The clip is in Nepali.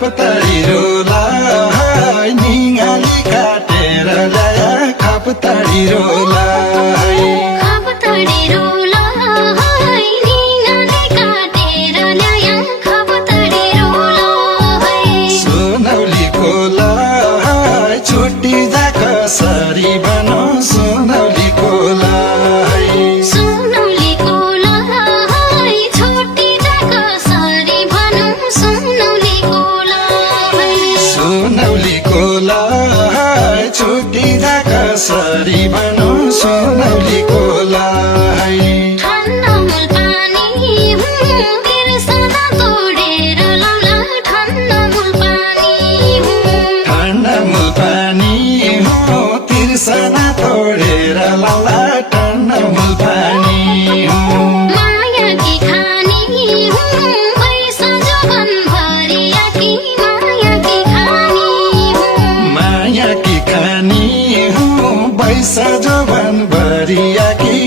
खापतडी रोला निगाली काटेर ल्याया खापतडी रोला खापतडी रोला निगाली काटेर ल्याया खापतडी रोला सुनौली कोला छुट्टी जा कसरी भनौँ सुनौली कोला सुनौली कोला छुट्टी जा कसरी भनौँ सुनौली कोला सुनौली कोला छुट्टी जा कसरी भनौँ सुनौली कोला ठन्डा मूल पानी बिर्सदा तोडेर लाउला ठन्डा मूल पानी ठन्डा मूल पानी हो तिर्सना तोडेर लाउला ठन्डा मूल पानी माया की खानी पैसा जवन भरिया की माया की खानी माया की खानी हो पैसा जवन भरिया की